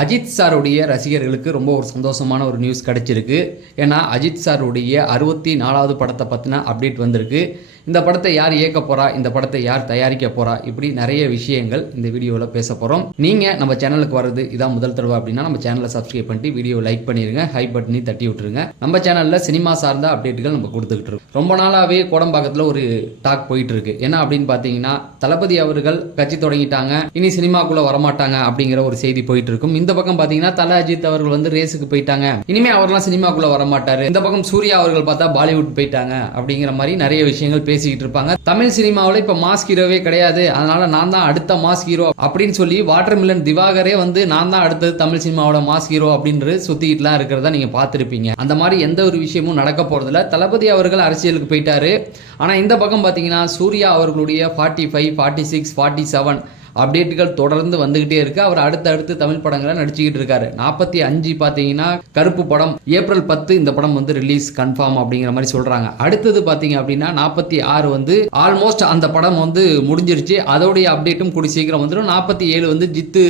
அஜித் சாருடைய ரசிகர்களுக்கு ரொம்ப ஒரு சந்தோஷமான ஒரு நியூஸ் கிடைச்சிருக்கு. ஏன்னா அஜித் சாருடைய 64வது படத்தை பற்றின அப்டேட் வந்திருக்கு. இந்த படத்தை யார் இயக்க போகிறா, இந்த படத்தை யார் தயாரிக்க போகிறா, இப்படி நிறைய விஷயங்கள் இந்த வீடியோவில் பேச போகிறோம். நீங்கள் நம்ம சேனலுக்கு வர்றது இதான் முதல் தடவை அப்படின்னா நம்ம சேனலை சப்ஸ்கிரைப் பண்ணிட்டு வீடியோ லைக் பண்ணிடுங்க, ஹை பட்டனி தட்டி விட்டுருங்க. நம்ம சேனலில் சினிமா சார்ந்த அப்டேட்டுகள் நம்ம கொடுத்துக்கிட்டு இருக்கோம். ரொம்ப நாளாகவே கோடம்பாக்கத்தில் ஒரு டாக் போயிட்டு இருக்கு. என்ன அப்படின்னு பார்த்தீங்கன்னா, தளபதி அவர்கள் கட்சி தொடங்கிட்டாங்க, இனி சினிமாக்குள்ளே வரமாட்டாங்க அப்படிங்கிற ஒரு செய்தி போயிட்டு இருக்கும். இந்த பக்கம் பார்த்தீங்கன்னா தல அஜித் அவர்கள் வந்து ரேஸுக்கு போயிட்டாங்க, இனிமே அவர்லாம் சினிமாக்குள்ளே வரமாட்டாரு. இந்த பக்கம் சூர்யா அவர்கள் பார்த்தா பாலிவுட் போயிட்டாங்க அப்படிங்கிற மாதிரி நிறைய விஷயங்கள் பேசிக்கிட்டு இருப்பாங்க. தமிழ் சினிமாவில் இப்ப மாஸ் ஹீரோவே கிடையாது, அதனால நான் தான் அடுத்த மாஸ் ஹீரோ அப்படின்னு சொல்லி வாட்டர்மிலன் திவாகரே வந்து நான் தான் அடுத்தது தமிழ் சினிமாவோட மாஸ் ஹீரோ அப்படின்றது சுத்திக்கிட்டுலாம் இருக்கிறத நீங்க பார்த்துருப்பீங்க. அந்த மாதிரி எந்த ஒரு விஷயமும் நடக்க போறதில்ல. தளபதி அவர்கள் அரசியலுக்கு போயிட்டாரு. ஆனா இந்த பக்கம் பாத்தீங்கன்னா சூர்யா அவர்களுடைய 45, 46, 47 அப்டேட்டுகள் தொடர்ந்து வந்துகிட்டே இருக்கு. அவர் அடுத்தடுத்து தமிழ் படங்களை நடிச்சுக்கிட்டு இருக்காரு. 45 பார்த்தீங்கன்னா கருப்பு படம் ஏப்ரல் 10 இந்த படம் வந்து ரிலீஸ் கன்ஃபார்ம் அப்படிங்கிற மாதிரி சொல்றாங்க. அடுத்தது பார்த்தீங்க அப்படின்னா 46 வந்து ஆல்மோஸ்ட் அந்த படம் வந்து முடிஞ்சிருச்சு. அதோடைய அப்டேட்டும் கூடி சீக்கிரம் வந்துடும். 47 வந்து ஜித்து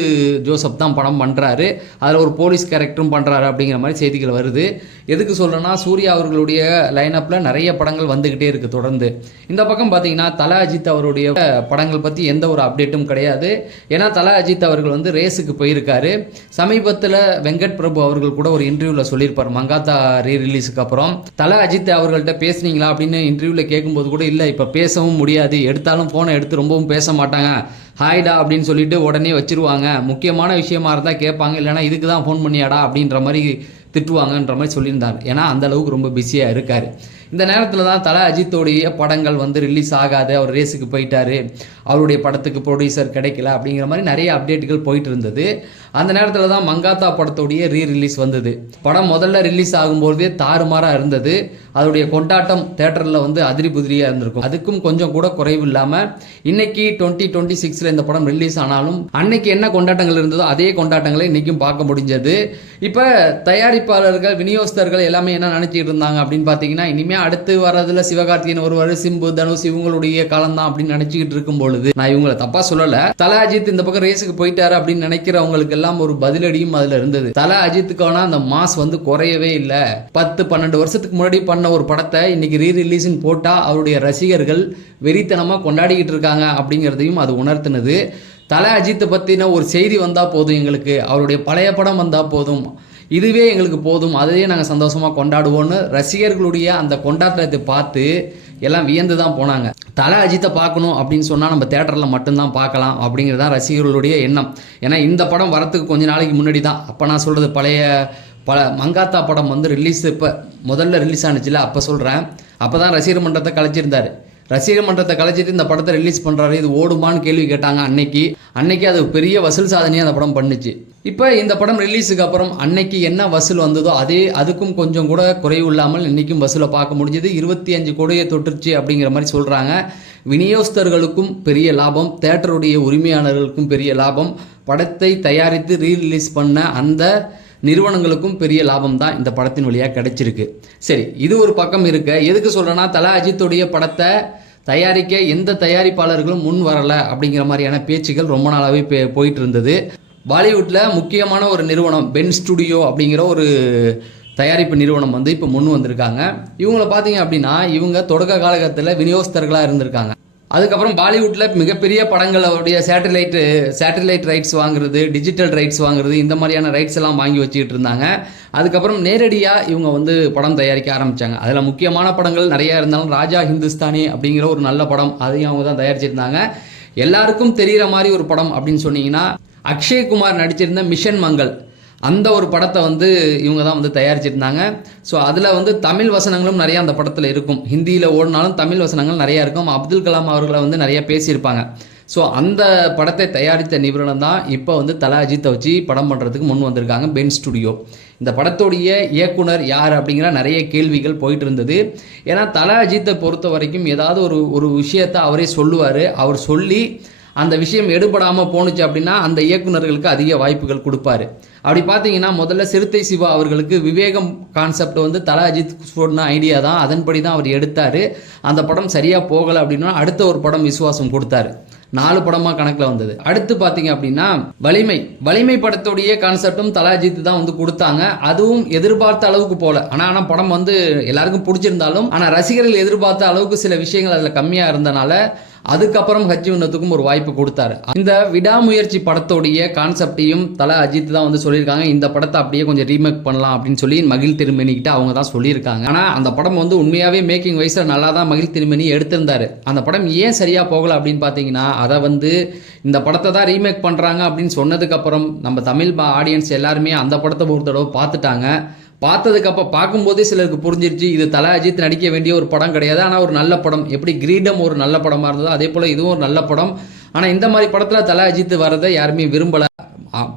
ஜோசப் தான் படம் பண்றாரு, அதில் ஒரு போலீஸ் கேரக்டரும் பண்றாரு அப்படிங்கிற மாதிரி செய்திகள் வருது. எதுக்கு சொல்றேன்னா, சூர்யா அவர்களுடைய லைனப்ல நிறைய படங்கள் வந்துகிட்டே இருக்கு தொடர்ந்து. இந்த பக்கம் பார்த்தீங்கன்னா தல அஜித் அவருடைய படங்கள் பத்தி எந்த ஒரு அப்டேட்டும் கிடையாது. ஏன்னா தல அஜித் அவர்கள் வந்து ரேஸுக்கு போயிருக்காரு. சமீபத்தில் வெங்கட் பிரபு அவர்கள் கூட ஒரு இன்டர்வியூவில் சொல்லியிருப்பார், மங்காத்தா ரீ ரிலீஸுக்கு அப்புறம் தல அஜித் அவர்கள்ட்ட பேசுனீங்களா அப்படின்னு இன்டர்வியூவில் கேட்கும்போது கூட இல்லை, இப்போ பேசவும் முடியாது, எடுத்தாலும் ஃபோனை எடுத்து ரொம்பவும் பேச மாட்டாங்க, ஹாய்டா அப்படின்னு சொல்லிட்டு உடனே வச்சிருவாங்க, முக்கியமான விஷயமா இருந்தால் கேட்பாங்க, இல்லைனா இதுக்கு தான் ஃபோன் பண்ணியாடா அப்படின்ற மாதிரி திட்டுவாங்கன்ற மாதிரி சொல்லியிருந்தார். ஏன்னா அந்த அளவுக்கு ரொம்ப பிஸியாக இருக்கார். இந்த நேரத்தில் தான் தல அஜித்தோடைய படங்கள் வந்து ரிலீஸ் ஆகாது, அவர் ரேஸுக்கு போயிட்டாரு, அவருடைய படத்துக்கு ப்ரொடியூசர் கிடைக்கல அப்படிங்கிற மாதிரி நிறைய அப்டேட்டுகள் போயிட்டு இருந்தது. அந்த நேரத்தில் தான் மங்காத்தா படத்தோடைய ரிலீஸ் வந்தது. படம் முதல்ல ரிலீஸ் ஆகும்போதே தாறுமாறாக இருந்தது. அதோடைய கொண்டாட்டம் தேட்டரில் வந்து அதிரி புதிரியாக இருந்திருக்கும். அதுக்கும் கொஞ்சம் கூட குறைவு இல்லாமல் இன்னைக்கு 2026 இந்த படம் ரிலீஸ் ஆனாலும் அன்னைக்கு என்ன கொண்டாட்டங்கள் இருந்ததோ அதே கொண்டாட்டங்களை இன்னைக்கும் பார்க்க முடிஞ்சது. இப்போ தயாரிப்பாளர்கள், விநியோகஸ்தர்கள் எல்லாமே என்ன நினைச்சிட்டு இருந்தாங்க அப்படின்னு பார்த்தீங்கன்னா, இனிமேல் அடுத்து வர்றதுல சிவகார்த்திகேயன் ஒருவர், சிம்பு, தனுஷ் இவங்களுடைய காலம் தான் அப்படின்னு நினைச்சுக்கிட்டு இருக்கும் பொழுது, நான் இவங்களை தப்பா சொல்லல, தல அஜித் இந்த பக்கம் ரேஸுக்கு போயிட்டாரு அப்படின்னு நினைக்கிறவங்களுக்கு எல்லாம் ஒரு பதிலடியும் அதுல இருந்தது. தல அஜித்துக்கான அந்த மாஸ் வந்து குறையவே இல்லை. 10-12 வருஷத்துக்கு முன்னாடி பண்ண ஒரு படத்தை இன்னைக்கு ரிலீஸ் போட்டா அவருடைய ரசிகர்கள் வெறித்தனமா கொண்டாடிக்கிட்டு இருக்காங்க அப்படிங்கிறதையும் அது உணர்த்தினது. தல அஜித்தை பத்தின ஒரு செய்தி வந்தா போதும், எங்களுக்கு அவருடைய பழைய படம் வந்தா போதும், இதுவே எங்களுக்கு போதும், அதையே நாங்கள் சந்தோஷமாக கொண்டாடுவோன்னு ரசிகர்களுடைய அந்த கொண்டாட்டத்தை பார்த்து எல்லாம் வியந்து தான் போனாங்க. தல அஜித்தை பார்க்கணும் அப்படின்னு சொன்னால் நம்ம தேட்டரில் மட்டும்தான் பார்க்கலாம் அப்படிங்கிறது தான் ரசிகர்களுடைய எண்ணம். ஏன்னா இந்த படம் வரத்துக்கு கொஞ்ச நாளைக்கு முன்னாடி தான், அப்போ நான் சொல்கிறது பல மங்காத்தா படம் வந்து ரிலீஸ் இப்போ முதல்ல ரிலீஸ் ஆனிச்சுல, அப்போ சொல்கிறேன், அப்போ தான் ரசிகர் மன்றத்தை கலைச்சிருந்தார். ரசிகர் மன்றத்தை கலைச்சிட்டு இந்த படத்தை ரிலீஸ் பண்ணுறாரு, இது ஓடுமான்னு கேள்வி கேட்டாங்க. அன்னைக்கு அது பெரிய வசூல் சாதனையாக அந்த படம் பண்ணுச்சு. இப்போ இந்த படம் ரிலீஸுக்கு அப்புறம் அன்னைக்கு என்ன வசூல் வந்ததோ அதுக்கும் கொஞ்சம் கூட குறைவு இல்லாமல் இன்றைக்கும் வசூலை பார்க்க முடிஞ்சது. 25 கோடியை தொட்டுருச்சு அப்படிங்கிற மாதிரி சொல்கிறாங்க. விநியோகஸ்தர்களுக்கும் பெரிய லாபம், தேட்டருடைய உரிமையாளர்களுக்கும் பெரிய லாபம், படத்தை தயாரித்து ரிலீஸ் பண்ண அந்த நிறுவனங்களுக்கும் பெரிய லாபம் தான் இந்த படத்தின் வழியாக கிடைச்சிருக்கு. சரி, இது ஒரு பக்கம் இருக்க, எதுக்கு சொல்கிறேன்னா, தல அஜித்துடைய படத்தை தயாரிக்க எந்த தயாரிப்பாளர்களும் முன் வரலை அப்படிங்கிற மாதிரியான பேச்சுகள் ரொம்ப நாளாகவே போயிட்டு இருந்தது. பாலிவுட்டில் முக்கியமான ஒரு நிறுவனம் பென் ஸ்டுடியோ அப்படிங்கிற ஒரு தயாரிப்பு நிறுவனம் வந்து இப்போ முன் வந்திருக்காங்க. இவங்கள பார்த்தீங்க அப்படின்னா, இவங்க தொடக்க காலகட்டத்தில் விநியோகஸ்தர்களாக இருந்திருக்காங்க. அதுக்கப்புறம் பாலிவுட்டில் மிகப்பெரிய படங்களுடைய சேட்டலைட் ரைட்ஸ் வாங்குறது, டிஜிட்டல் ரைட்ஸ் வாங்குறது, இந்த மாதிரியான ரைட்ஸ் எல்லாம் வாங்கி வச்சுக்கிட்டு இருந்தாங்க. அதுக்கப்புறம் நேரடியாக இவங்க வந்து படம் தயாரிக்க ஆரம்பித்தாங்க. அதில் முக்கியமான படங்கள் நிறையா இருந்தாலும் ராஜா ஹிந்துஸ்தானி அப்படிங்கிற ஒரு நல்ல படம், அதையும் அவங்க தான் தயாரிச்சிருந்தாங்க. எல்லாருக்கும் தெரிகிற மாதிரி ஒரு படம் அப்படின்னு சொன்னீங்கன்னா, அக்ஷய்குமார் நடிச்சிருந்த மிஷன் மங்கள், அந்த ஒரு படத்தை வந்து இவங்க தான் வந்து தயாரிச்சிருந்தாங்க. ஸோ அதில் வந்து தமிழ் வசனங்களும் நிறையா அந்த படத்தில் இருக்கும். ஹிந்தியில் ஓடினாலும் தமிழ் வசனங்கள் நிறையா இருக்கும். அப்துல் கலாம் அவர்களை வந்து நிறையா பேசியிருப்பாங்க. ஸோ அந்த படத்தை தயாரித்த நிறுவனம் தான் இப்போ வந்து தல அஜித்தை வச்சு படம் பண்ணுறதுக்கு முன் வந்திருக்காங்க, பென் ஸ்டுடியோ. இந்த படத்துடைய இயக்குனர் யார் அப்படிங்கிற நிறைய கேள்விகள் போயிட்டு இருந்தது. ஏன்னா தல அஜித்தை பொறுத்த வரைக்கும் ஏதாவது ஒரு விஷயத்தை அவரே சொல்லுவார். அவர் சொல்லி அந்த விஷயம் எடுபடாமல் போணுச்சு அப்படின்னா அந்த இயக்குநர்களுக்கு அதிக வாய்ப்புகள் கொடுப்பாரு. அப்படி பார்த்தீங்கன்னா, முதல்ல சிறுத்தை சிவா அவர்களுக்கு விவேகம் கான்செப்ட் வந்து தல அஜித் சொன்ன ஐடியா தான், அதன்படி தான் அவர் எடுத்தார். அந்த படம் சரியாக போகலை அப்படின்னா அடுத்த ஒரு படம் விசுவாசம் கொடுத்தாரு. 4 படமாக கணக்கில் வந்தது. அடுத்து பார்த்தீங்க அப்படின்னா வலிமை படத்துடைய கான்செப்டும் தல அஜித் தான் வந்து கொடுத்தாங்க. அதுவும் எதிர்பார்த்த அளவுக்கு போல. ஆனால் படம் வந்து எல்லாருக்கும் பிடிச்சிருந்தாலும் ஆனால் ரசிகர்கள் எதிர்பார்த்த அளவுக்கு சில விஷயங்கள் அதில் கம்மியாக இருந்தனால அதுக்கப்புறம் ஹஜ் உன்னத்துக்கும் ஒரு வாய்ப்பு கொடுத்தாரு. இந்த விடாமுயற்சி படத்தோடைய கான்செப்டையும் தல அஜித் தான் வந்து சொல்லியிருக்காங்க. இந்த படத்தை அப்படியே கொஞ்சம் ரீமேக் பண்ணலாம் அப்படின்னு சொல்லி மகிழ் திருமணிக்கிட்ட அவங்க தான் சொல்லியிருக்காங்க. ஆனால் அந்த படம் வந்து உண்மையாகவே மேக்கிங் வைஸில் நல்லா தான் மகிழ் திருமணி எடுத்திருந்தாரு. அந்த படம் ஏன் சரியாக போகலை அப்படின்னு பார்த்தீங்கன்னா, அதை வந்து இந்த படத்தை தான் ரீமேக் பண்ணுறாங்க அப்படின்னு சொன்னதுக்கப்புறம் நம்ம தமிழ் ஆடியன்ஸ் எல்லாருமே அந்த படத்தை ஒரு தடவை பார்த்துட்டாங்க. பார்த்ததுக்கப்புறம் பார்க்கும்போதே சிலருக்கு புரிஞ்சிருச்சு இது தல அஜித் நடிக்க வேண்டிய ஒரு படம் கிடையாது. ஆனால் ஒரு நல்ல படம், எப்படி கிரீடம் ஒரு நல்ல படமாக இருந்ததோ அதே போல் இதுவும் ஒரு நல்ல படம். ஆனால் இந்த மாதிரி படத்தில் தல அஜித் வரதை யாருமே விரும்பலை.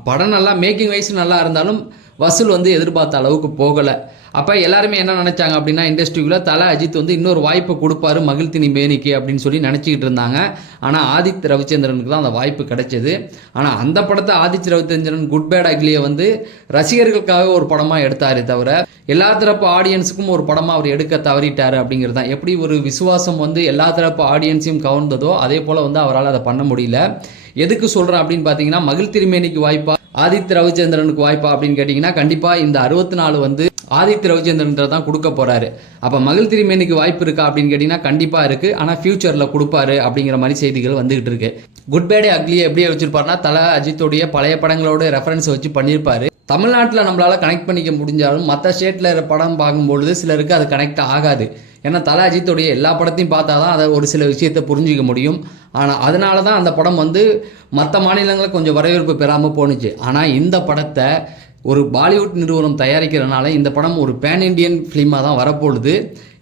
படம் நல்லா மேக்கிங் வைஸ் நல்லா இருந்தாலும் வசூல் வந்து எதிர்பார்த்த அளவுக்கு போகலை. அப்போ எல்லாருமே என்ன நினச்சாங்க அப்படின்னா, இண்டஸ்ட்ரிக்குள்ளே தல அஜித் வந்து இன்னொரு வாய்ப்பு கொடுப்பாரு மகிழ் திருமணிக்கு அப்படின்னு சொல்லி நினச்சிக்கிட்டு இருந்தாங்க. ஆனால் ஆதித்ய ரவிச்சந்திரனுக்கு தான் அந்த வாய்ப்பு கிடைச்சது. ஆனால் அந்த படத்தை ஆதித்ய ரவிச்சந்திரன் குட் பேட் அக்லியை வந்து ரசிகர்களுக்காக ஒரு படமாக எடுத்தாரே தவிர எல்லா தரப்பு ஆடியன்ஸுக்கும் ஒரு படமாக அவர் எடுக்க தவறிட்டார் அப்படிங்கிறது தான். எப்படி ஒரு விசுவாசம் வந்து எல்லா தரப்பு ஆடியன்ஸையும் கவர்ந்ததோ அதே போல் வந்து அவரால் அதை பண்ண முடியல. எதுக்கு சொல்கிறேன் அப்படின்னு பார்த்தீங்கன்னா, மகிழ் திருமணிக்கு வாய்ப்பா ஆதித்ய ரவிச்சந்திரனுக்கு வாய்ப்பா அப்படின்னு கேட்டிங்கன்னா, கண்டிப்பாக இந்த 64 வந்து ஆதித்ய ரவிச்சந்திரன் தான் கொடுக்க போகிறாரு. அப்போ மகிழ் திருமணிக்கு வாய்ப்பு இருக்கா அப்படின்னு கேட்டிங்கன்னா கண்டிப்பாக இருக்குது. ஆனால் ஃபியூச்சரில் கொடுப்பாரு அப்படிங்கிற மாதிரி செய்திகள் வந்துகிட்டு இருக்கு. குட் பேட் அக்லியை எப்படி வச்சிருப்பாருன்னா, தல அஜித்தோடைய பழைய படங்களோட ரெஃபரன்ஸ் வச்சு பண்ணியிருப்பாரு. தமிழ்நாட்டில் நம்மளால் கனெக்ட் பண்ணிக்க முடிஞ்சாலும் மற்ற ஸ்டேட்டில் படம் பார்க்கும்பொழுது சிலருக்கு அது கனெக்ட் ஆகாது. ஏன்னா தல அஜித்தோடைய எல்லா படத்தையும் பார்த்தா தான் அதை ஒரு சில விஷயத்தை புரிஞ்சிக்க முடியும். ஆனால் அதனால தான் அந்த படம் வந்து மற்ற மாநிலங்களில் கொஞ்சம் வரவேற்பு பெறாமல் போணுச்சு. ஆனால் இந்த படத்தை ஒரு பாலிவுட் நிறுவனம் தயாரிக்கிறனால இந்த படம் ஒரு பேன் இண்டியன் ஃபிலிமாக தான் வரப்போகுது.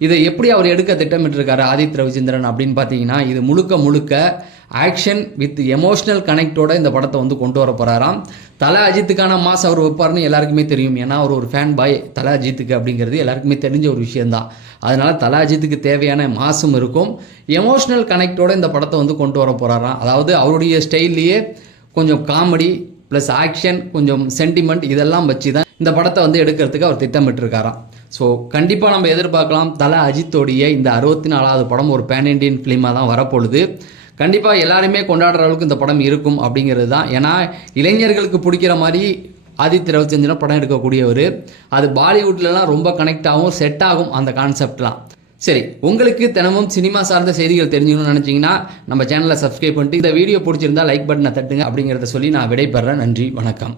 இதை எப்படி அவர் எடுக்க திட்டமிட்டிருக்காரு ஆதித்ய ரவிச்சந்திரன் அப்படின்னு பார்த்தீங்கன்னா, இது முழுக்க ஆக்ஷன் வித் எமோஷ்னல் கனெக்டோட இந்த படத்தை வந்து கொண்டு வர போகிறாராம். தல அஜித்துக்கான மாஸ் அவர் வைப்பார்னு எல்லாருக்குமே தெரியும். ஏன்னா அவர் ஒரு ஃபேன் பாய் தல அஜித்துக்கு அப்படிங்கிறது எல்லாருக்குமே தெரிஞ்ச ஒரு விஷயந்தான். அதனால் தல அஜித்துக்கு தேவையான மாசும் இருக்கும், எமோஷ்னல் கனெக்டோட இந்த படத்தை வந்து கொண்டு வர போகிறாராம். அதாவது அவருடைய ஸ்டைல்லையே கொஞ்சம் காமெடி ப்ளஸ் ஆக்ஷன் கொஞ்சம் சென்டிமெண்ட் இதெல்லாம் வச்சு தான் இந்த படத்தை வந்து எடுக்கிறதுக்கு அவர் திட்டமிட்டிருக்காராம். ஸோ கண்டிப்பாக நம்ம எதிர்பார்க்கலாம் தல அஜித்தோடைய இந்த 64வது படம் ஒரு பேன் இண்டியன் ஃபிலிமாக தான் வரப்போகுது. கண்டிப்பாக எல்லாருமே கொண்டாடுற அளவுக்கு இந்த படம் இருக்கும் அப்படிங்கிறது தான். ஏன்னா இளைஞர்களுக்கு பிடிக்கிற மாதிரி ஆதித்ய ரவிச்சந்திரன் படம் எடுக்கக்கூடியவர். அது பாலிவுட்லலாம் ரொம்ப கனெக்ட் ஆகும், செட் ஆகும் அந்த கான்செப்ட்லாம். சரி, உங்களுக்கு தினமும் சினிமா சார்ந்த செய்திகள் தெரிஞ்சுக்கணும்னு நினச்சிங்கன்னா நம்ம சேனலை சப்ஸ்கிரைப் பண்ணிட்டு இந்த வீடியோ பிடிச்சிருந்தா லைக் பட்டனை தட்டுங்க அப்படிங்கிறத சொல்லி நான் விடைபெறேன். நன்றி, வணக்கம்.